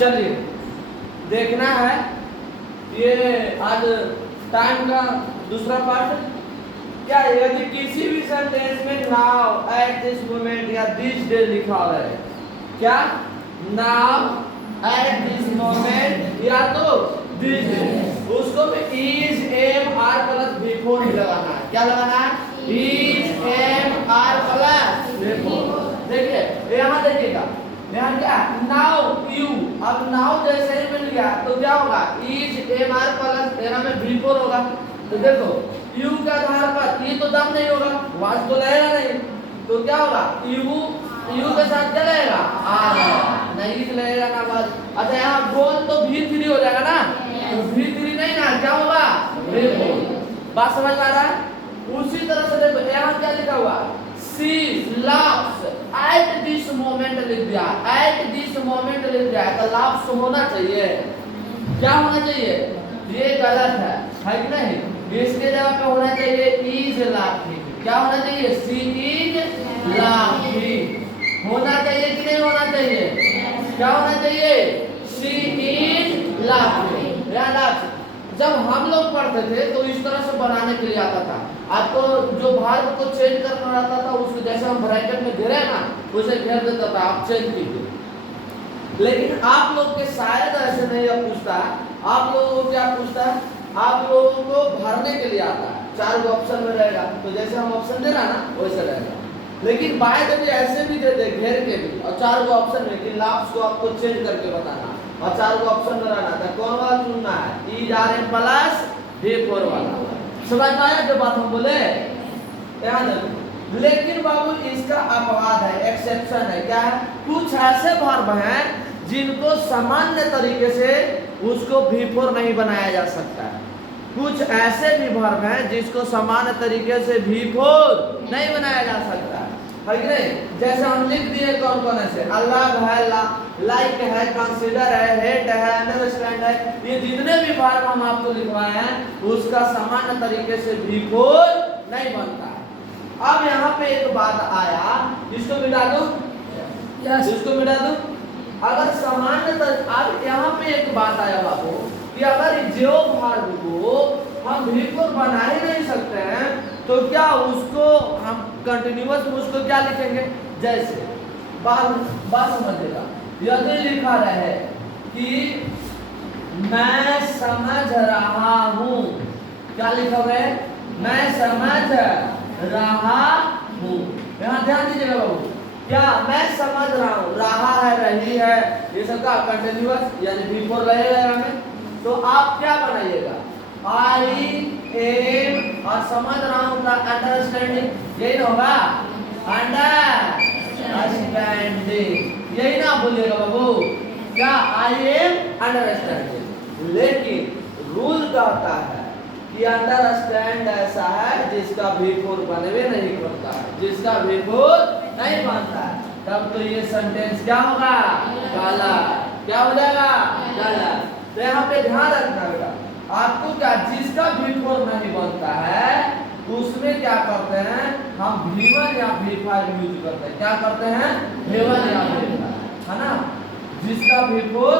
चलिए देखना है ये आज टाइम का दूसरा पार्ट। क्या यदि किसी भी सेंटेंस में नाउ, एट दिस मोमेंट या दिस डे लिखा हुआ है, क्या नाउ, एट दिस मोमेंट या तो दिस डे, उसको भी is, am, are plus before ही लगाना है। क्या लगाना है? Is, am, are plus before. देखिए यहाँ देखिएगा, यहाँ क्या नाउ यू, अब नाउ जैसे ही मिल गया तो क्या होगा? इज, एम, आर प्लस तेरा में बिफोर होगा। तो देखो यू के आधार पर ये तो दम नहीं होगा, आवाज तो लगेगा नहीं, तो क्या होगा? यू के साथ क्या लगेगा? आर नहीं लगेगा ना आवाज। अच्छा यहाँ बोल तो V3 हो जाएगा ना, तो V3 नहीं ना, क्या होगा? बात समझ में आ रहा है? उसी तरह से देखो यहाँ क्या लिखा हुआ? She laughs at this moment लिख दिया, at this moment लिख दिया, तो laughs होना चाहिए, क्या होना चाहिए? ये गलत है कि नहीं? इसके जगह पे होना चाहिए is laughing। क्या होना चाहिए? She is laughing होना चाहिए कि नहीं होना चाहिए? क्या होना चाहिए? She is laughing। जब हम लोग पढ़ते थे तो इस तरह से बनाने के लिए आता था। आपको जो भाग को चेंज करना रहता था उसको जैसे हम ब्रैकेट में घेरे ना उसे घेर देता था, आप चेंज कीजिए। लेकिन आप लोग के शायद ऐसे नहीं पूछता, आप लोगों को क्या पूछता है? आप लोगों को भरने के लिए आता है, 4 ऑप्शन में रहेगा, तो जैसे हम ऑप्शन दे रहा ना वैसे रहेगा। लेकिन बाय द वे ऐसे भी दे दे घेर के भी, और 4 ऑप्शन में कि लाफ्स को आपको चेंज करके बताना, और 4 ऑप्शन में रहना था, कौन वाला चुनना है? Is, are, am plus before वाला। समझ में आया जो बात हम बोले? ध्यान देखो। लेकिन बाबू इसका अपवाद है, एक्सेप्शन है। क्या है? कुछ ऐसे वर्ब हैं जिनको सामान्य तरीके से उसको बिफोर नहीं बनाया जा सकता है। कुछ ऐसे भी वर्ब हैं जिसको सामान्य तरीके से बिफोर नहीं बनाया जा सकता है कि नहीं? जैसे हम लिख दिए कौन कौन से, अल्लाह है, लाइक है, कंसीडर है, हेट है, अंडरस्टैंड है, ये जितने भी वर्ब हम आपको लिखवाए हैं उसका सामान्य तरीके से बिफोर नहीं बनता है। अब यहाँ पे एक बात आया, इसको मिटा दो, इसको मिटा दो। अगर सामान्य अब यहाँ पे एक बात आया बाबू कि अगर जो वर्ब को हम बिफोर बना ही नहीं सकते हैं तो क्या उसको हम कंटिन्यूअस में उसको क्या लिखेंगे? जैसे बात समझिएगा, यदि लिखा रहे कि मैं समझ रहा हूँ, क्या लिखा हुआ है? मैं समझ रहा हूँ। यहाँ ध्यान दीजिएगा बाबू, क्या मैं समझ रहा हूँ, रहा है, रही है, ये सब का कंटिन्यूअस यानी बिफोर रहेगा हमें। तो आप क्या बनाइएगा? आई एम और समझ रहा हूँ का अंडरस्टैंडिंग, यही ना होगा? अंडरस्टैंडिंग, यही ना बोलिएगा बाबू? क्या आई एम अंडरस्टैंडिंग। लेकिन रूल कहता है कि अंडरस्टैंड ऐसा है जिसका बिफोर बनवे नहीं बनता है, जिसका बिफोर नहीं बनता है, तब तो ये सेंटेंस क्या होगा? गलत। क्या हो जाएगा? गलत। तो यहाँ पे ध्यान रखना बेटा, आपको क्या जिसका बिफोर नहीं बनता है उसमें क्या करते हैं हम? V1 या V5 यूज करते हैं। क्या करते हैं? V1 या V5, है ना? जिसका बिफोर,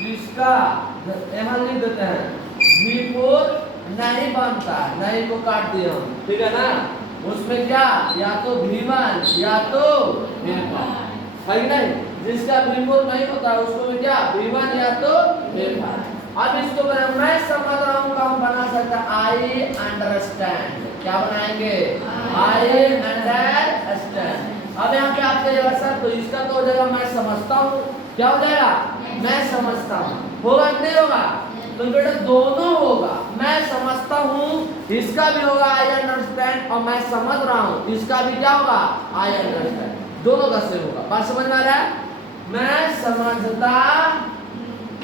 जिसका यहाँ लिख देते हैं बिफोर नहीं बनता, नहीं को काट दिए हम, ठीक है ना? उसमें क्या या तो V1 या तो V5, है कि नहीं? जिसका बिफोर नहीं होता उसको में क्या V1 या तो V5। अब इसको मैं समझ रहा हूँ का हम बना सकते हैं आई अंडरस्टैंड। क्या बनाएंगे? I understand. अब यहाँ पे आपके जगह सर तो इसका तो हो जाएगा मैं समझता हूँ। क्या हो जाएगा? मैं समझता हूँ। होगा कि नहीं होगा? तो बेटा दोनों होगा, मैं समझता हूँ इसका भी होगा आई अंडरस्टैंड, और मैं समझ रहा हूँ इसका भी क्या होगा? I understand. दोनों का सेम होगा। बात समझ में आ रहा है? मैं समझता,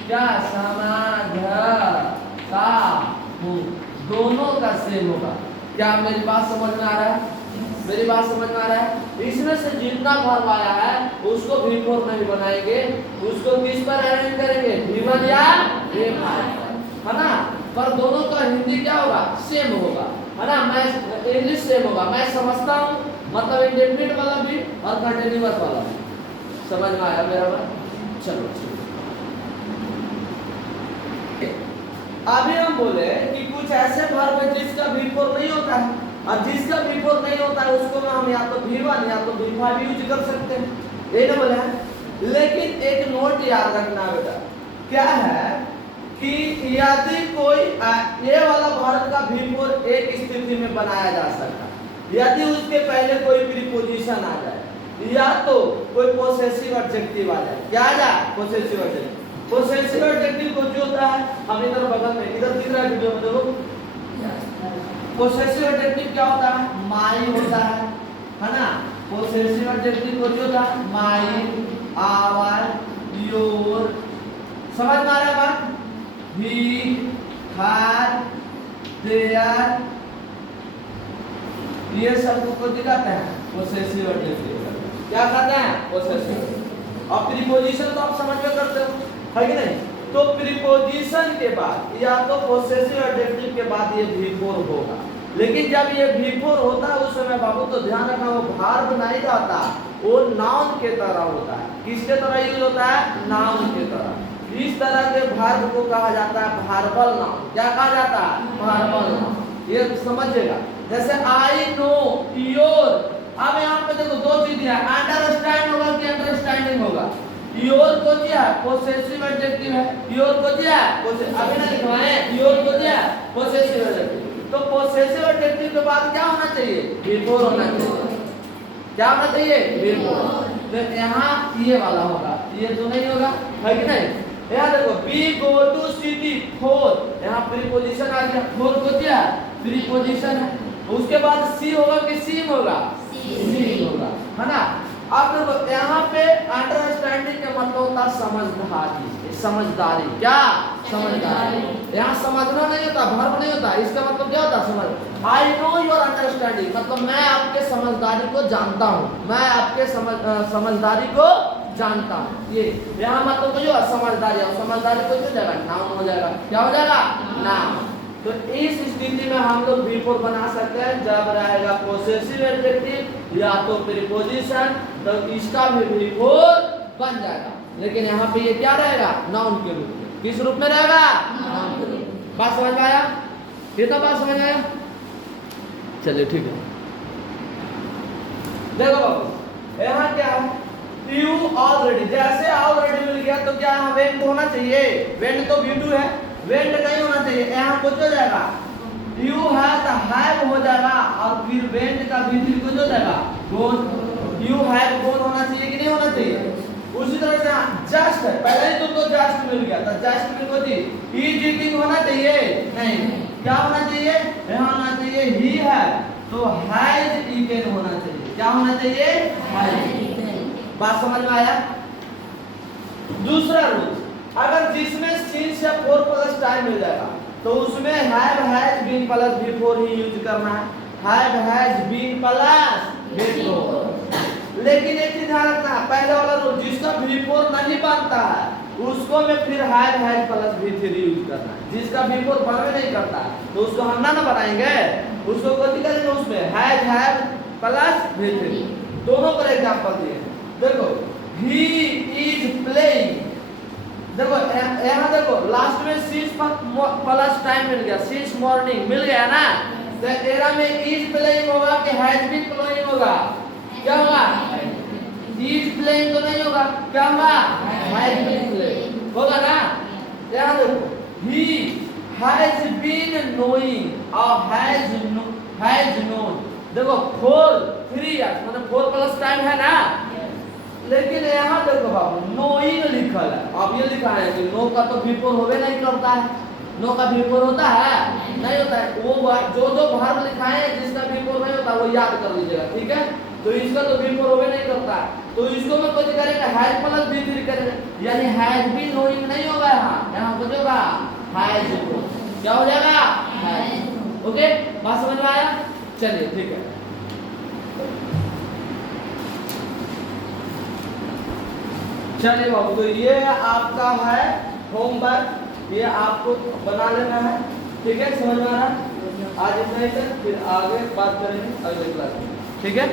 क्या समझता हूँ, दोनों का सेम होगा। क्या मेरी बात समझ में आ रहा है? मेरी बात समझ में आ रहा है? इसमें से जितना वर्ब आया है उसको बिफोर नहीं बनाएंगे, उसको किस पर अरेंज करेंगे? V1 या V5, है ना? पर दोनों का हिंदी क्या होगा? सेम होगा, है ना? मैं इंग्लिश सेम होगा। मैं समझता हूँ मतलब इंडेफिनिट वाला भी और कंटीन्यूअस वाला भी। समझ में आया मेरा बात? चलो ठीक है। अभी हम बोले कि कुछ ऐसे वर्ब है जिसका V4 नहीं होता है, और जिसका V4 नहीं होता है उसको में हम या तो V1 या तो V5 यूज कर सकते हैं, ये ना बोला है। लेकिन एक नोट याद रखना बेटा, क्या है कि यदि कोई ये वाला वर्ब का V4 एक स्थिति में बनाया जा सकता है, यदि उसके पहले कोई प्रीपोजिशन आ जाए या तो कोई पोसेसिव एडजेक्टिव आ जाए। क्या आ जाए? Possessive adjective. पोसेसिव एडजेक्टिव को जो होता है, हम इधर बगल में इधर दिख रहा है वीडियो में देखो, पोसेसिव एडजेक्टिव क्या होता है? माई होता है ना। पोसेसिव एडजेक्टिव को जो होता है माई, आवर, योर, समझ में आ रहा है बात? ही, हर, देयर, ये सब को दिखाते हैं पोसेसिव एडजेक्टिव। क्या कहते हैं? पोसेसिव। और प्रीपोजिशन तो आप समझ में करते हो, है कि नहीं? तो प्रीपोजिशन के बाद या तो पोसेसिव एडजेक्टिव के बाद ये V4 होगा। लेकिन जब ये V4 होता है उस समय बाबू तो ध्यान रखना, वो वर्ब नहीं रहता, वो नाउन के तरह होता है। किसके तरह यूज होता है? नाउन के तरह। इस तरह के वर्ब को कहा जाता है वर्बल नाउन। क्या कहा जाता है? Verbal noun. ये समझिएगा। जैसे आई नो, योर, अब यहाँ पे देखो दो चीज है, अंडरस्टैंड होगा कि अंडरस्टैंडिंग होगा। योर को क्या है? पोसेसिव एडजेक्टिव है। योर को क्या है? अभी ना लिखवाए, योर को क्या है? Possessive adjective. तो पोसेसिव एडजेक्टिव के बाद क्या होना चाहिए? V4 होना चाहिए। क्या होना चाहिए? V4। तो यहाँ ये वाला होगा, ये तो नहीं होगा, है कि नहीं? यहाँ देखो we go to city 4, यहाँ प्रीपोजिशन आ गया। 4 को क्या है? प्रीपोजिशन है। उसके बाद सी होगा कि सीम होगा? सी होगा, है ना। अब देखो यहाँ पे अंडरस्टैंडिंग का मतलब होता है समझदारी। समझदारी क्या? समझदारी। यहाँ समझना नहीं होता, वर्ब नहीं होता। इसका मतलब क्या होता है? समझ। आई नो योर अंडरस्टैंडिंग, मतलब मैं आपके समझदारी को जानता हूँ, मैं आपके समझदारी को जानता हूँ। ये यहाँ मतलब तो जो समझदारी है, समझदारी को जो जाएगा नाउन हो जाएगा। क्या हो जाएगा? नाउन। तो इस स्थिति में हम लोग V4 बना सकते हैं जब रहेगा पोसेसिव एडजेक्टिव या तो प्रीपोजिशन, तो इसका भी V4 बन जाएगा। लेकिन यहाँ पे ये क्या रहेगा? नाउन के रूप में। किस रूप में रहेगा? नाउन के रूप में। बात समझ में आया? ये तो बात समझ में आया? चलिए ठीक है। देखो बाबू यहाँ क्या है? यू ऑलरेडी, जैसे ऑलरेडी मिल गया तो क्या यहाँ वेंट होना चाहिए? वेंट तो V2 है, वेंट नहीं होना चाहिए। यहाँ कुछ हो जाएगा, यू हैव हो जाएगा, और फिर वेंट का V3 कुछ हो जाएगा, गोन। यू हैव गोन होना चाहिए कि नहीं होना चाहिए? उसी तरह से जस्ट है, पहले ही तुमको जस्ट मिल गया था, जस्ट मिल गई थी। इज ईटिंग होना चाहिए? नहीं। क्या होना चाहिए? यहाँ होना चाहिए ही है, तो हैज ईटेन होना चाहिए। क्या होना चाहिए? Has eaten. बात समझ में आया? दूसरा रूल, अगर जिसमें सिंस या 4 प्लस टाइम मिल जाएगा तो उसमें have has been plus V4 ही यूज करना है। Have has been plus V4। लेकिन एक चीज ध्यान रखना, पहले वाला रूल, जिसका V4 नहीं बनता है उसको में फिर have has plus V3 use करना है। जिसका V4 बनवे नहीं करता है तो उसको हम ना बनाएंगे, उसको गति करेंगे, उसमें हैव प्लस V3। दोनों पर एग्जांपल दिए। देखो ही इज प्लेइंग, देखो यहाँ देखो लास्ट में सिंस प्लस टाइम मिल गया, सिंस मॉर्निंग मिल गया ना। तो एरा में इज प्लेइंग होगा कि हैज बीन प्लेइंग होगा? क्या होगा? इज प्लेइंग तो नहीं होगा, क्या होगा? हैज बीन प्लेइंग होगा ना। यहाँ देखो ही हैज बीन नोइंग और हैज नोन। देखो 3 मतलब 4 प्लस टाइम है ना। लेकिन यहाँ देखो बाबू नोइंग लिखल है, अब ये लिखा है कि नो का तो V4 होवे नहीं करता है। नो का V4 होता है? नहीं होता है। वो जो वर्ब लिखा है जिसका V4 नहीं होता वो याद कर लीजिएगा, ठीक है? तो इसका तो V4 होवे नहीं करता है, तो इसको मैं कुछ करेंगे हैज प्लस V3 करेंगे, यानी हैज बीन नोइंग नहीं होगा। यहाँ कुछ होगा हैज नोन। क्या हो जाएगा? हैज। ओके, बात समझ में आया? चलिए ठीक है। चलिए बाबू, तो ये आपका है होमवर्क, ये आपको बना लेना है, ठीक है? समझ में आ रहा है? आज इतना ही, फिर आगे बात करेंगे अगले क्लास में, ठीक है?